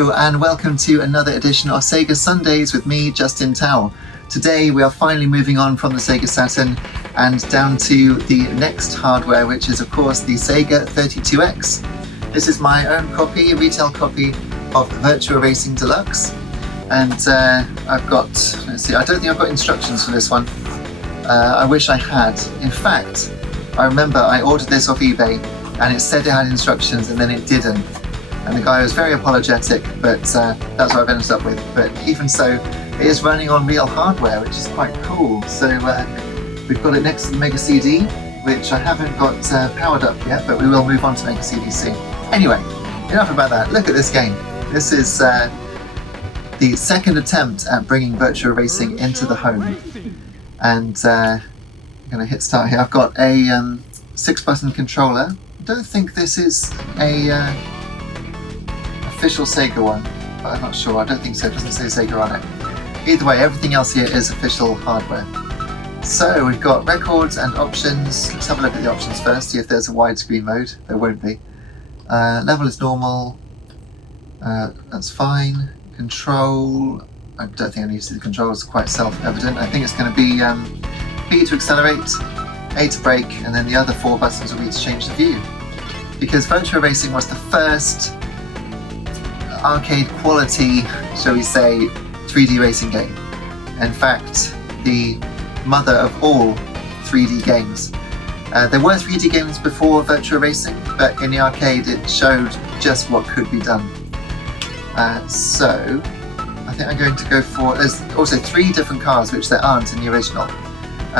Hello and welcome to another edition of Sega Sundays with me, Justin Towell. Today we are finally moving on from the Sega Saturn and down to the next hardware, which is of course the Sega 32X. This is my own copy, a retail copy of Virtua Racing Deluxe, and I've got, let's see, I don't think I've got instructions for this one. I wish I had. In fact, I remember I ordered this off eBay and it said it had instructions and then it didn't. And the guy was very apologetic, but that's what I've ended up with. But even so, it is running on real hardware, which is quite cool. So we've got it next to the Mega CD, which I haven't got powered up yet, but we will move on to Mega CD soon. Anyway, enough about that. Look at this game. This is the second attempt at bringing Virtua Racing into the home. And I'm going to hit start here. I've got a 6-button controller. I don't think this is a official Sega one, but I'm not sure. I don't think so. It doesn't say Sega on it. Either way, everything else here is official hardware. So we've got records and options. Let's have a look at the options first, see if there's a widescreen mode. There won't be. Level is normal. That's fine. Control. I don't think I need to see the controls, quite self-evident. I think it's going to be B to accelerate, A to brake, and then the other 4 buttons will be to change the view. Because Virtua Racing was the first arcade quality, shall we say, 3D racing game. In fact, the mother of all 3D games. There were 3D games before Virtua Racing, but in the arcade it showed just what could be done. So I think I'm going to go for, there's also 3 different cars which there aren't in the original,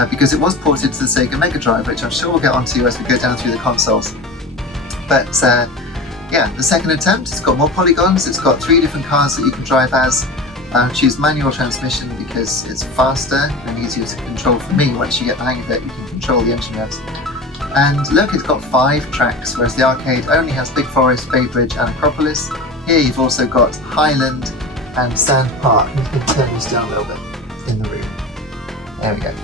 because it was ported to the Sega Mega Drive, which I'm sure we'll get onto as we go down through the consoles. But yeah, the second attempt, it's got more polygons, it's got 3 different cars that you can drive as. Choose manual transmission because it's faster and easier to control for me. Once you get the hang of it, you can control the engine revs. And look, it's got 5 tracks, whereas the arcade only has Big Forest, Bay Bridge and Acropolis. Here you've also got Highland and Sand Park. I'm just going to turn this down a little bit in the room. There we go.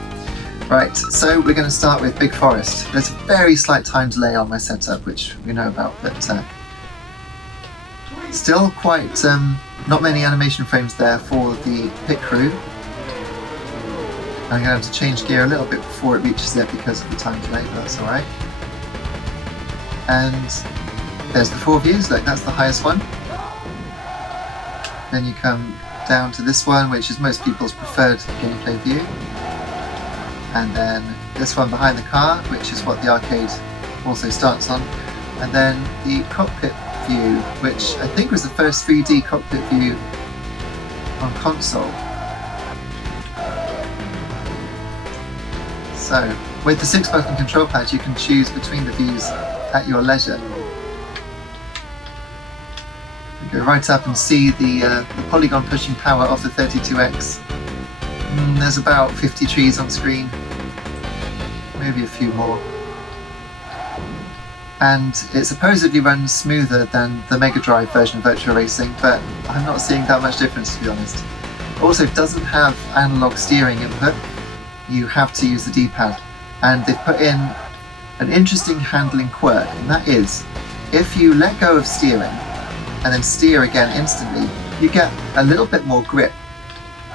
Right, so we're going to start with Big Forest. There's a very slight time delay on my setup, which we know about, but still quite not many animation frames there for the pit crew. I'm going to have to change gear a little bit before it reaches it because of the time delay, but that's alright. And there's the 4 views, look, that's the highest one. Then you come down to this one, which is most people's preferred gameplay view. And then this one behind the car, which is what the arcade also starts on. And then the cockpit view, which I think was the first 3D cockpit view on console. So, with the 6-button control pad, you can choose between the views at your leisure. You go right up and see the polygon pushing power of the 32X. There's about 50 trees on screen, maybe a few more. And it supposedly runs smoother than the Mega Drive version of Virtua Racing, but I'm not seeing that much difference, to be honest. Also, it doesn't have analog steering input. You have to use the D-pad. And they've put in an interesting handling quirk, and that is, if you let go of steering and then steer again instantly, you get a little bit more grip.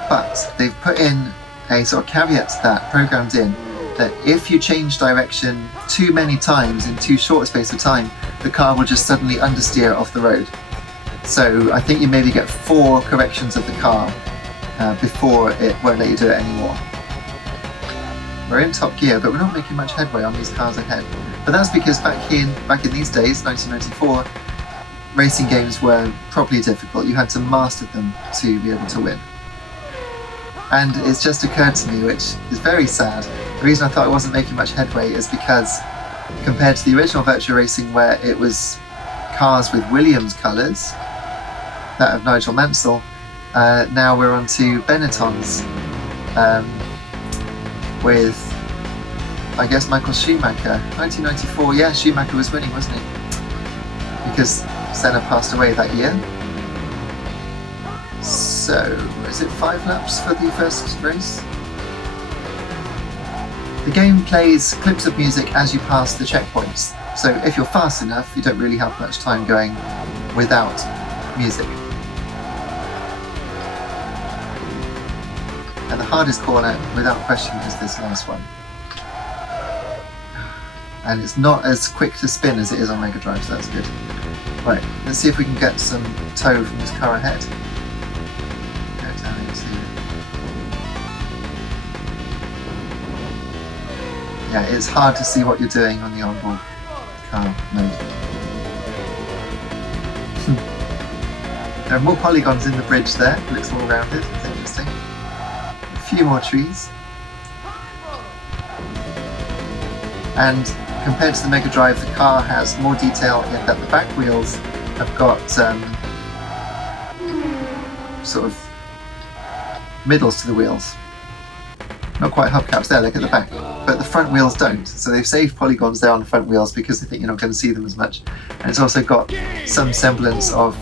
But they've put in a sort of caveat to that, programmed in, that if you change direction too many times in too short a space of time, the car will just suddenly understeer off the road. So I think you maybe get 4 corrections of the car before it won't let you do it anymore. We're in top gear, but we're not making much headway on these cars ahead. But that's because back in these days, 1994, racing games were properly difficult. You had to master them to be able to win. And it's just occurred to me, which is very sad. The reason I thought I wasn't making much headway is because compared to the original Virtua Racing, where it was cars with Williams colours, that of Nigel Mansell, now we're on to Benettons with, I guess, Michael Schumacher. 1994, yeah, Schumacher was winning, wasn't he? Because Senna passed away that year. So, is it 5 laps for the first race? The game plays clips of music as you pass the checkpoints, so if you're fast enough, you don't really have much time going without music. And the hardest corner, without question, is this last one. And it's not as quick to spin as it is on Mega Drive, so that's good. Right, let's see if we can get some tow from this car ahead. Go down into... Yeah, it's hard to see what you're doing on the onboard car mode. There are more polygons in the bridge there, it looks more rounded, it's interesting. A few more trees. And compared to the Mega Drive, the car has more detail in that the back wheels have got sort of middles to the wheels. Not quite hubcaps there, look at the back. But the front wheels don't. So they've saved polygons there on the front wheels because they think you're not going to see them as much. And it's also got some semblance of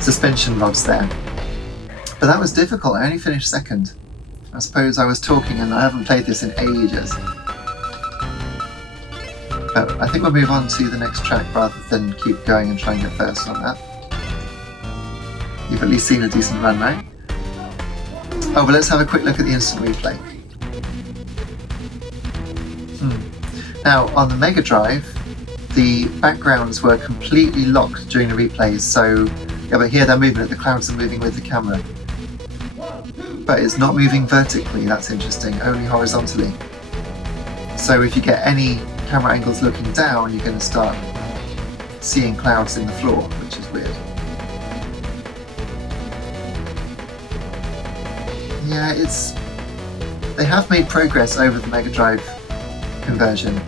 suspension rods there. But that was difficult, I only finished second. I suppose I was talking and I haven't played this in ages. But I think we'll move on to the next track rather than keep going and try and get first on that. You've at least seen a decent run, right? Oh, but let's have a quick look at the instant replay. Now, on the Mega Drive, the backgrounds were completely locked during the replays, so yeah, but here they're moving, the clouds are moving with the camera. But it's not moving vertically, that's interesting, only horizontally. So if you get any camera angles looking down, you're going to start seeing clouds in the floor, which is weird. Yeah, they have made progress over the Mega Drive conversion,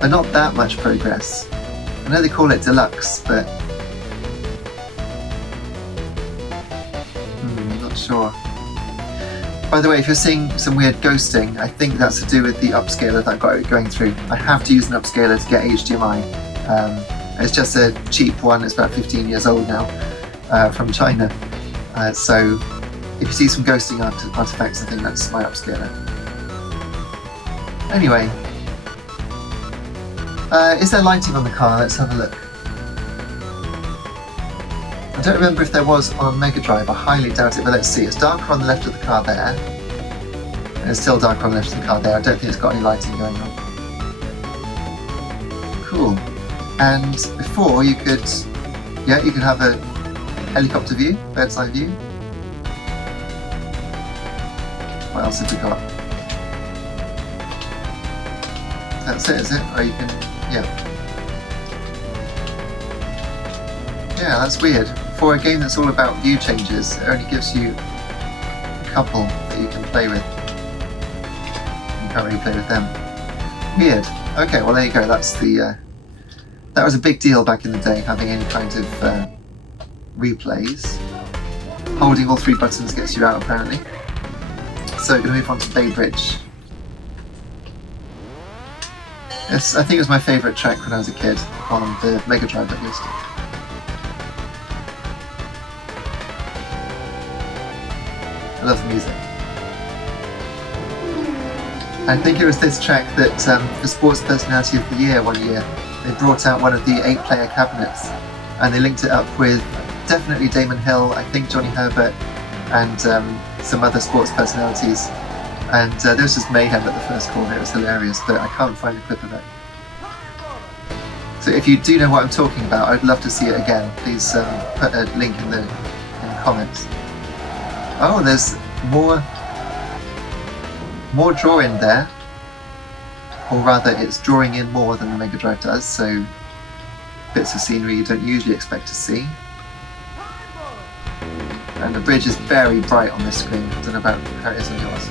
but not that much progress. I know they call it Deluxe, but not sure. By the way, if you're seeing some weird ghosting, I think that's to do with the upscaler that I've got going through. I have to use an upscaler to get HDMI. It's just a cheap one, it's about 15 years old now, from China. So if you see some ghosting artifacts, I think that's my upscaler. Anyway, is there lighting on the car? Let's have a look. I don't remember if there was on Mega Drive, I highly doubt it, but let's see. It's darker on the left of the car there, and it's still darker on the left of the car there. I don't think it's got any lighting going on. Cool. And before you could have a helicopter view, bird's eye view. What else have we got? That's it, is it? Or you can, yeah. Yeah, that's weird. For a game that's all about view changes, it only gives you a couple that you can play with. You can't really play with them. Weird. Okay, well there you go. That's the. That was a big deal back in the day, having any kind of replays. Holding all three buttons gets you out, apparently. So we're going to move on to Bay Bridge. Yes, I think it was my favourite track when I was a kid on the Mega Drive, at least. I love the music. I think it was this track that for Sports Personality of the Year one year, they brought out one of the 8-player cabinets and they linked it up with definitely Damon Hill, I think Johnny Herbert, and some other sports personalities. And there was just mayhem at the first corner, it was hilarious, but I can't find a clip of it. So if you do know what I'm talking about, I'd love to see it again. Please put a link in the comments. Oh, there's more drawing there, or rather it's drawing in more than the Mega Drive does, so bits of scenery you don't usually expect to see. And the bridge is very bright on this screen, I don't know about how it is on yours.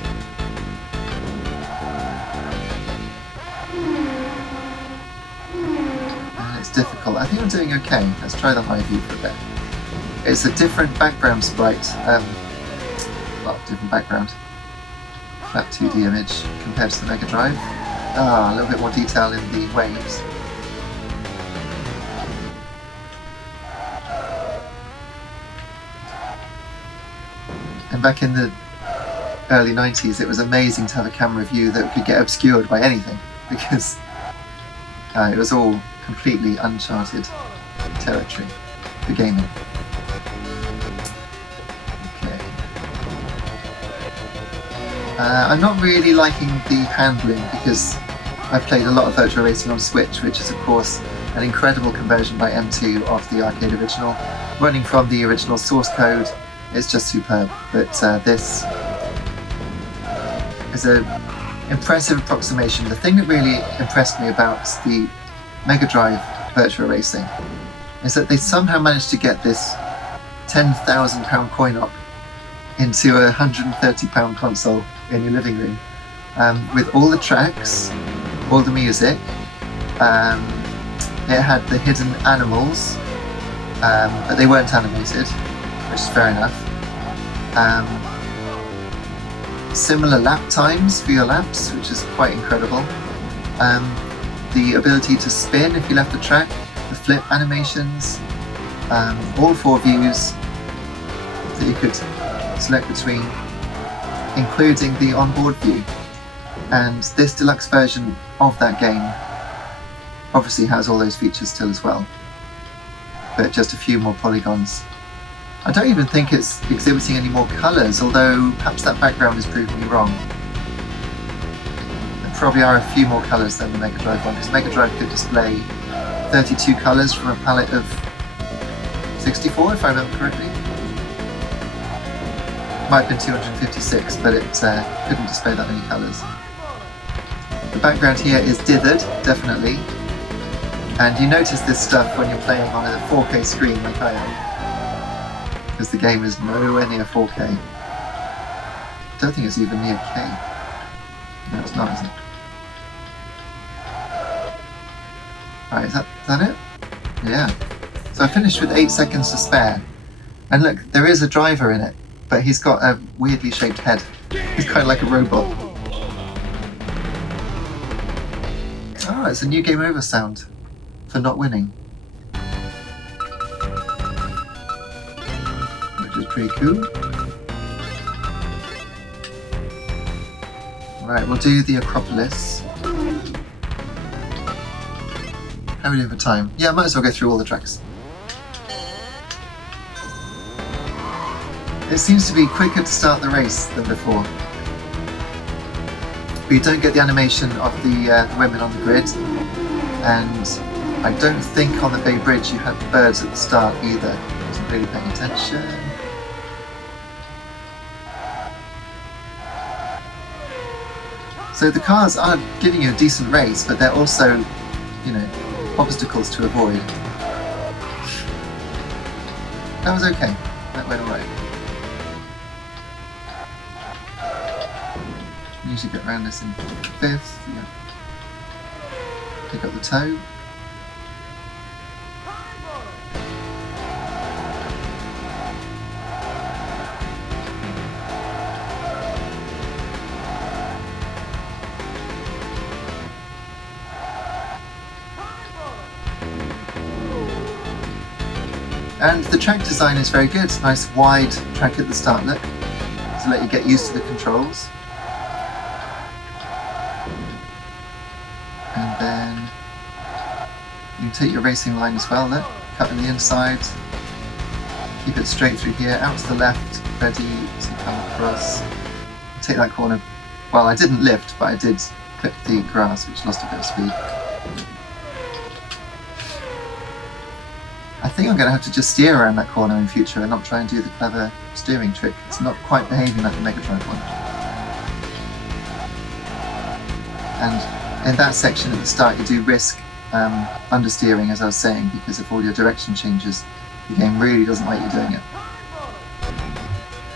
And it's difficult, I think I'm doing okay, let's try the high view for a bit. It's a different background sprite, different background. Flat 2D image compared to the Mega Drive. A little bit more detail in the waves. And back in the early 90s, it was amazing to have a camera view that could get obscured by anything, because it was all completely uncharted territory for gaming. I'm not really liking the handling because I've played a lot of Virtua Racing on Switch, which is of course an incredible conversion by M2 of the arcade original. Running from the original source code, it's just superb. But this is an impressive approximation. The thing that really impressed me about the Mega Drive Virtua Racing is that they somehow managed to get this £10,000 coin op into a £130 console in your living room, with all the tracks, all the music. It had the hidden animals, but they weren't animated, which is fair enough. Similar lap times for your laps, which is quite incredible. The ability to spin if you left the track, the flip animations, all 4 views that you could select between, including the onboard view. And this deluxe version of that game obviously has all those features still as well, but just a few more polygons. I don't even think it's exhibiting any more colours, although perhaps that background is proving me wrong. There probably are a few more colours than the Mega Drive one, because Mega Drive could display 32 colours from a palette of 64, if I remember correctly. Might have been 256, but it couldn't display that many colours. The background here is dithered, definitely, and you notice this stuff when you're playing on a 4K screen like I am, because the game is nowhere near 4K. I don't think it's even near K. No, it's not, is it? Right, is that it? Yeah. So I finished with 8 seconds to spare, and look, there is a driver in it, but he's got a weirdly shaped head. He's kind of like a robot. Oh, it's a new game over sound for not winning, which is pretty cool. Right, we'll do the Acropolis. How are we doing for time? Yeah, I might as well go through all the tracks. It seems to be quicker to start the race than before. But you don't get the animation of the women on the grid, and I don't think on the Bay Bridge you had the birds at the start either. I wasn't really paying attention. So the cars are giving you a decent race, but they're also, you know, obstacles to avoid. That was okay. That went alright. Usually get around this in 5th, yeah. Pick up the toe. And the track design is very good. Nice wide track at the start, look, to let you get used to the controls. And then you can take your racing line as well, look, cut in the inside, keep it straight through here, out to the left, ready to come across. Take that corner. Well, I didn't lift, but I did clip the grass, which lost a bit of speed. I think I'm going to have to just steer around that corner in future and not try and do the clever steering trick. It's not quite behaving like the Mega Drive one. And in that section at the start you do risk understeering, as I was saying, because of all your direction changes. The game really doesn't like you doing it.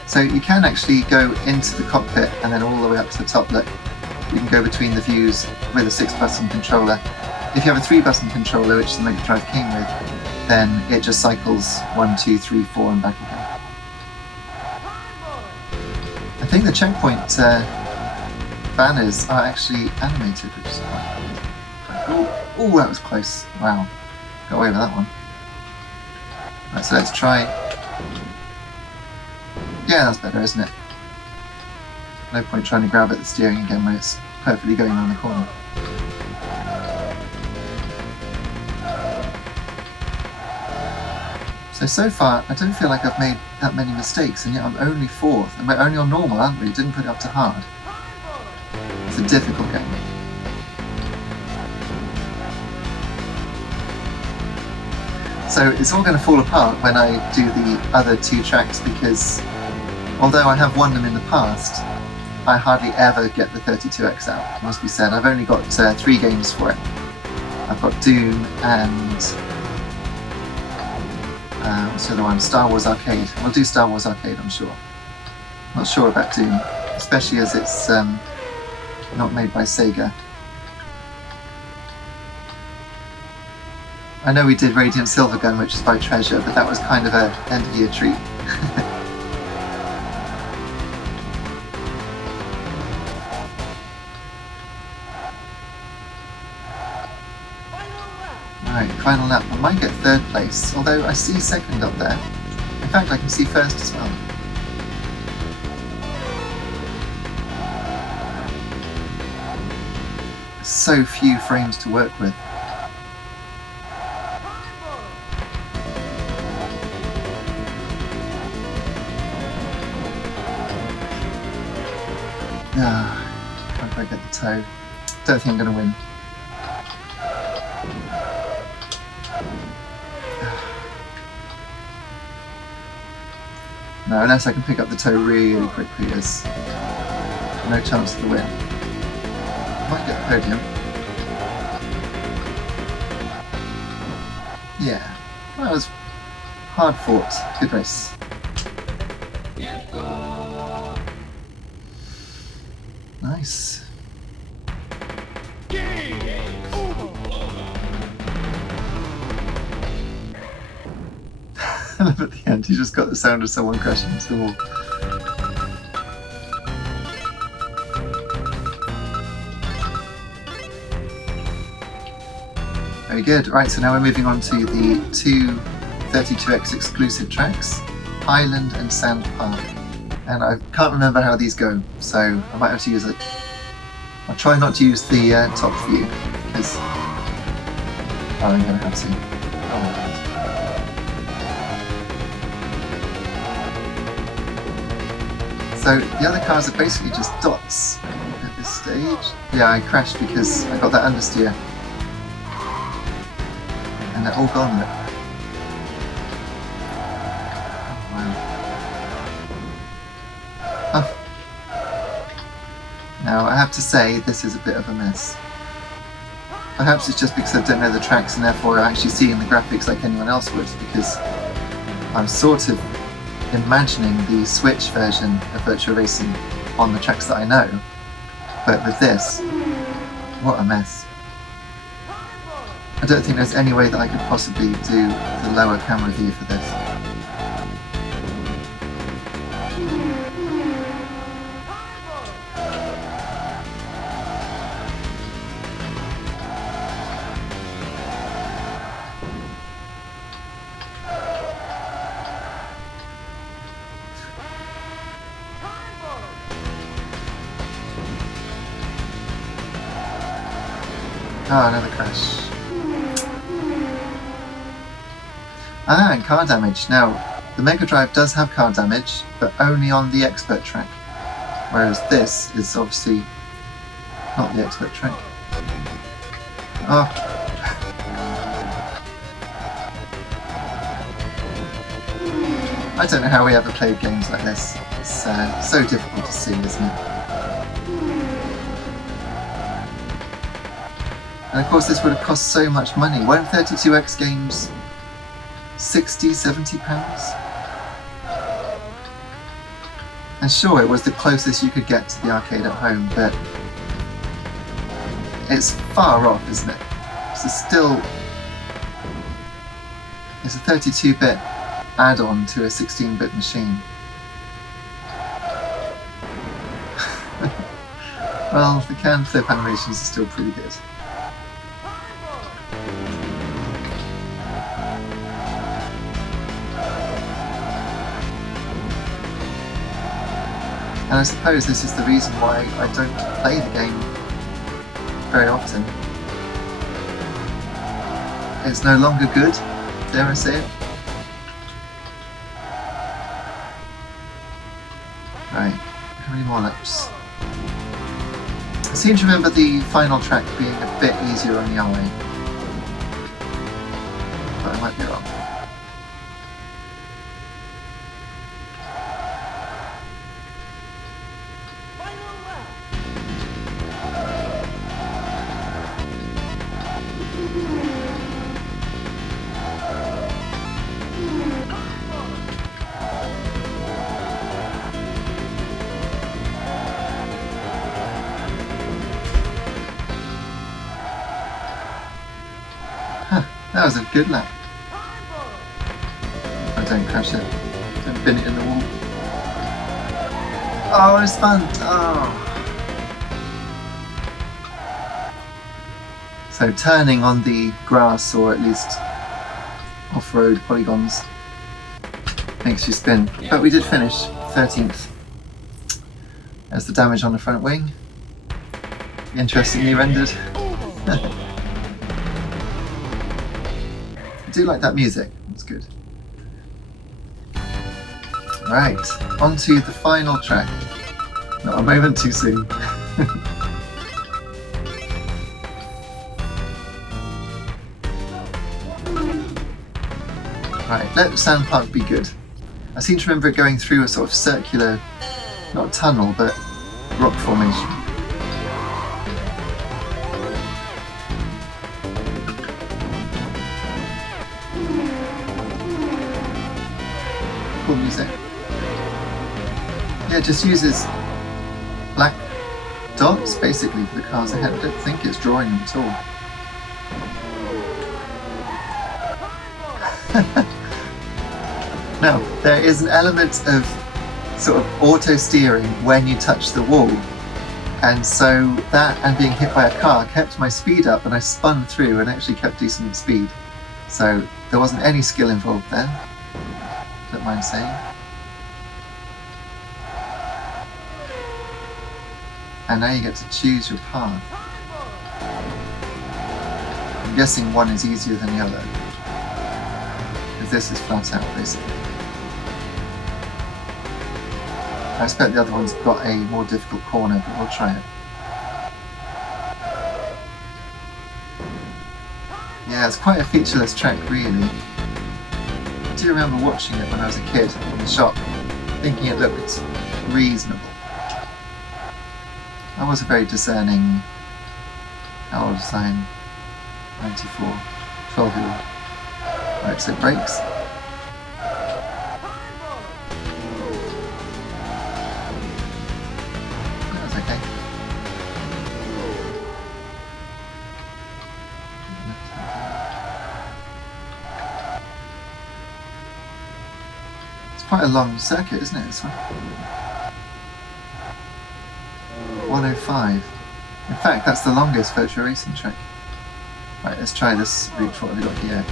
So you can actually go into the cockpit and then all the way up to the top. Look, you can go between the views with a 6-button controller. If you have a 3-button controller, which the Mega Drive came with, then it just cycles 1, 2, 3, 4 and back again. I think the checkpoint banners are actually animated, which is quite cool. Oh, that was close. Wow. Got away with that one. Right, so let's try. Yeah, that's better, isn't it? No point trying to grab at the steering again when it's perfectly going around the corner. So far, I don't feel like I've made that many mistakes, and yet I'm only 4th, and we're only on normal, aren't we? Didn't put it up to hard. It's a difficult game. So it's all going to fall apart when I do the other 2 tracks, because although I have won them in the past, I hardly ever get the 32X out, it must be said. I've only got 3 games for it. I've got Doom and what's the other one? Star Wars Arcade. We'll do Star Wars Arcade, I'm sure. Not sure about Doom, especially as it's not made by Sega. I know we did Radiant Silvergun, which is by Treasure, but that was kind of a end-of-year treat. Right, final lap. I might get 3rd place, although I see 2nd up there. In fact, I can see 1st as well. So few frames to work with. Can't quite get the toe. Don't think I'm going to win. No, unless I can pick up the toe really quickly, there's no chance of the win. Might get the podium. Yeah, that was hard fought. Good race. Nice. I love at the end, you just got the sound of someone crashing into the wall. Very good. Right, so now we're moving on to the 2 32X exclusive tracks, Highland and Sand Park. And I can't remember how these go, so I might have to use it. I'll try not to use the top view, because I'm going to have to. Oh, so the other cars are basically just dots at this stage. Yeah, I crashed because I got that understeer. And they're all gone now. Oh, wow. Now I have to say this is a bit of a mess. Perhaps it's just because I don't know the tracks and therefore I'm actually seeing the graphics like anyone else would, because I'm sort of imagining the Switch version of Virtua Racing on the tracks that I know, but with this, what a mess. I don't think there's any way that I could possibly do the lower camera view for this. Oh, another crash. Ah, and car damage. Now, the Mega Drive does have car damage, but only on the expert track. Whereas this is obviously not the expert track. Oh. I don't know how we ever played games like this. It's so difficult to see, isn't it? And of course this would have cost so much money. Weren't 32X games £60, £70? And sure, it was the closest you could get to the arcade at home, but it's far off, isn't it? It's a 32-bit add-on to a 16-bit machine. Well, the can flip animations are still pretty good. And I suppose this is the reason why I don't play the game very often. It's no longer good, dare I say it. Right, how many more laps? I seem to remember the final track being a bit easier on the eye, but I might be wrong. That was a good lap. I don't crash it. Don't bin it in the wall. Oh, it was fun. Oh. So turning on the grass, or at least off-road polygons, makes you spin. But we did finish 13th. There's the damage on the front wing. Interestingly rendered. I do like that music, it's good. Right, on to the final track. Not a moment too soon. Right, let Sand Park be good. I seem to remember it going through a sort of circular, not tunnel, but rock formation. Cool music. Yeah, it just uses black dots basically for the cars ahead. I don't think it's drawing them at all. Now, there is an element of sort of auto steering when you touch the wall, and so that and being hit by a car kept my speed up, and I spun through and actually kept decent speed. So there wasn't any skill involved there, don't mind saying. And now you get to choose your path. I'm guessing one is easier than the other, because this is flat out basically. I expect the other one's got a more difficult corner, but we'll try it. Yeah, it's quite a featureless track, really. I do remember watching it when I was a kid in the shop, thinking it looked reasonable. I was a very discerning, how old was I? 94, 12-year-old. Right, so brakes. Quite a long circuit, isn't it, this one? 105. In fact, that's the longest Virtua Racing track. Right, let's try this route. What have we got here?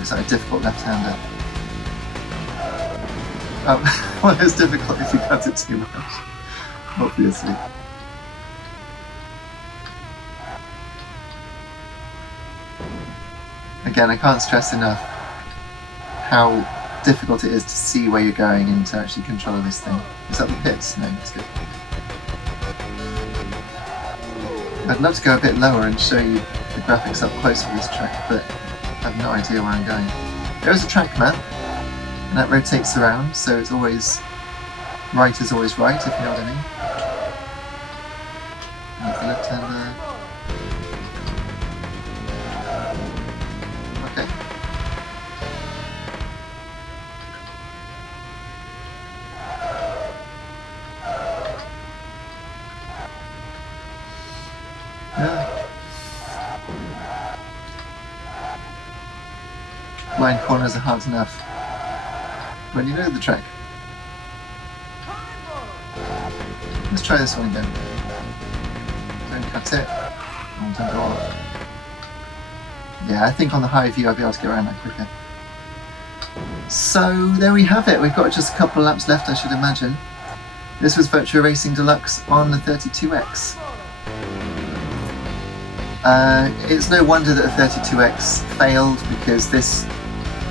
It's like a difficult left-hander. Oh, well, it's difficult if you cut it too much, obviously. Again, I can't stress enough how difficult it is to see where you're going and to actually control this thing. Is that the pits? No, that's good. I'd love to go a bit lower and show you the graphics up close for this track, but I have no idea where I'm going. There is a track map, and that rotates around, so it's always right is always right, if you know what I mean. And the left-hander. Okay. Line corners are hard enough when you know the track. Let's try this one again. Don't cut it. Oh, don't go off. Yeah, I think on the high view I'll be able to get around that quicker. So there we have it. We've got just a couple of laps left, I should imagine. This was Virtua Racing Deluxe on the 32X. It's no wonder that the 32X failed, because this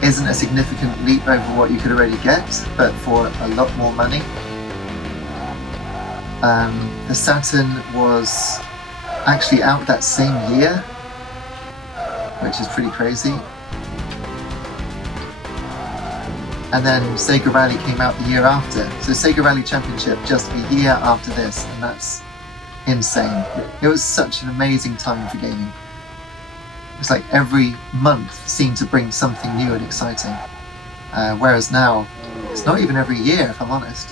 isn't a significant leap over what you could already get, but for a lot more money. The Saturn was actually out that same year, which is pretty crazy. And then Sega Rally came out the year after. So Sega Rally Championship just a year after this, and that's insane. It was such an amazing time for gaming. It's like every month seemed to bring something new and exciting. Whereas now, it's not even every year, if I'm honest.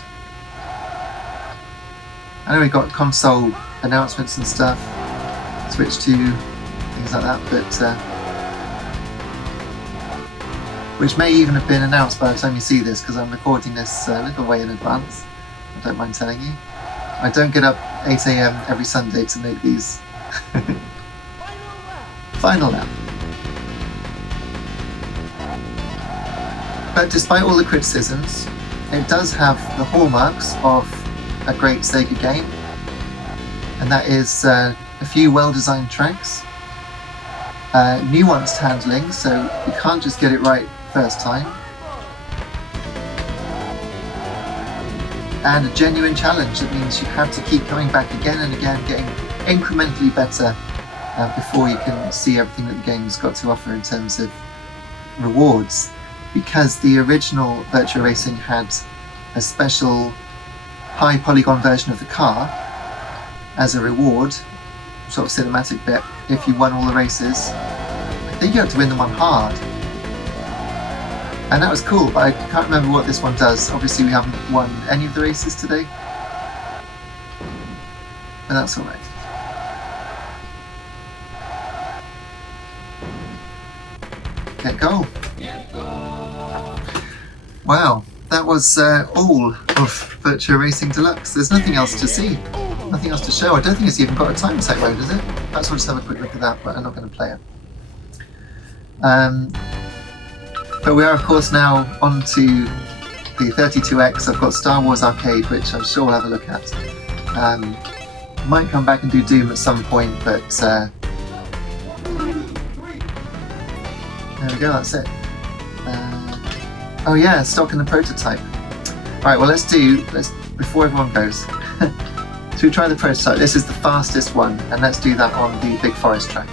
I know we got console announcements and stuff, Switch 2, things like that, but which may even have been announced by the time you see this, because I'm recording this a little way in advance. I don't mind telling you. I don't get up 8 AM every Sunday to make these. Final lap. But despite all the criticisms, it does have the hallmarks of a great Sega game, and that is a few well-designed tracks, nuanced handling, so you can't just get it right first time, and a genuine challenge that means you have to keep coming back again and again, getting incrementally better before you can see everything that the game's got to offer in terms of rewards, because the original Virtua Racing had a special high polygon version of the car as a reward, sort of cinematic bit, if you won all the races. I think you had to win them on hard. And that was cool, but I can't remember what this one does. Obviously we haven't won any of the races today. But that's alright. Get go! Wow, that was all of Virtua Racing Deluxe. There's nothing else to see, nothing else to show. I don't think it's even got a time attack mode, is it? Perhaps we'll just have a quick look at that, but I'm not going to play it. But we are, of course, now on to the 32X. I've got Star Wars Arcade, which I'm sure we'll have a look at. Might come back and do Doom at some point, but there we go, that's it. Oh yeah, stock in the prototype. Right, well before everyone goes, so we try the prototype. This is the fastest one, and let's do that on the Big Forest track.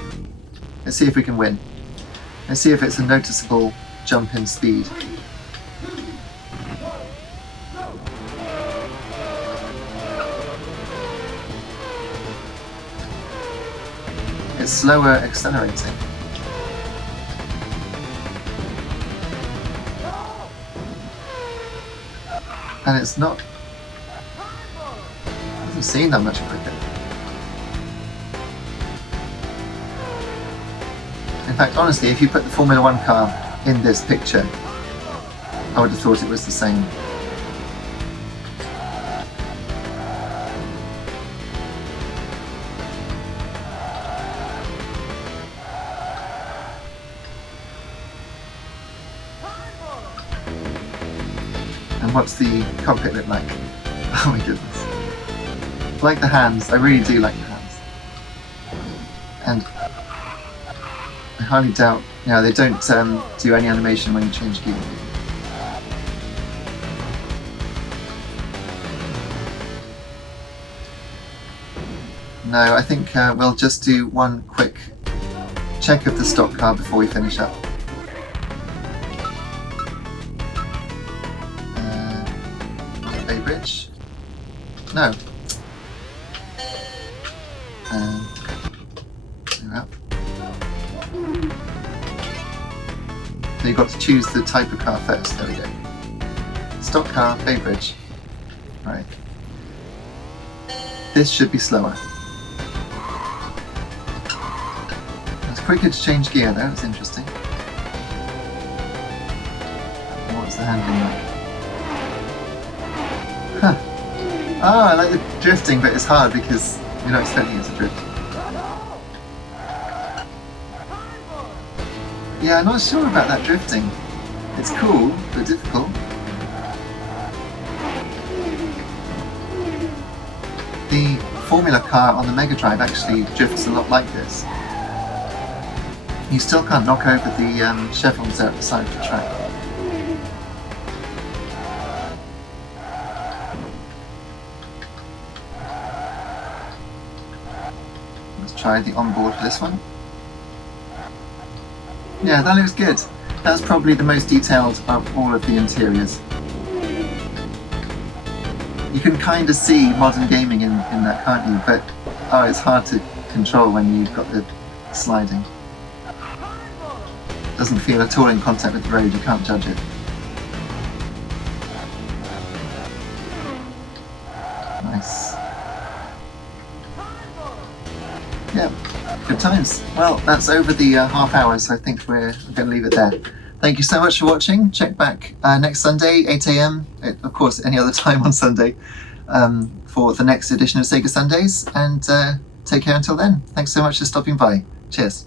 Let's see if we can win. Let's see if it's a noticeable jump in speed. It's slower accelerating. And it's not, it doesn't seem that much quicker. In fact, honestly, if you put the Formula 1 car in this picture, I would have thought it was the same. And what's the cockpit look like? Oh my goodness. I like the hands, I really do like the hands. And I highly doubt, they don't do any animation when you change gear. No, I think we'll just do one quick check of the stock car before we finish up. Bay Bridge? No. Up. So you've got to choose the type of car first. There we go. Stock car, Bay Bridge. Right. This should be slower. It's quicker to change gear though, it's interesting. And what's the handling like? Huh. Oh, I like the drifting, but it's hard because you're not expecting it to drift. Yeah, I'm not sure about that drifting. It's cool, but difficult. The Formula car on the Mega Drive actually drifts a lot like this. You still can't knock over the chevrons out the side of the track. Let's try the onboard for this one. Yeah, that looks good. That's probably the most detailed of all of the interiors. You can kind of see modern gaming in that, can't you? But oh, it's hard to control when you've got the sliding. Doesn't feel at all in contact with the road, you can't judge it. Nice. Yep, good times. Well, that's over the half hour, so I think we're going to leave it there. Thank you so much for watching. Check back next Sunday, 8 AM, of course any other time on Sunday, for the next edition of Sega Sundays, and take care until then. Thanks so much for stopping by. Cheers.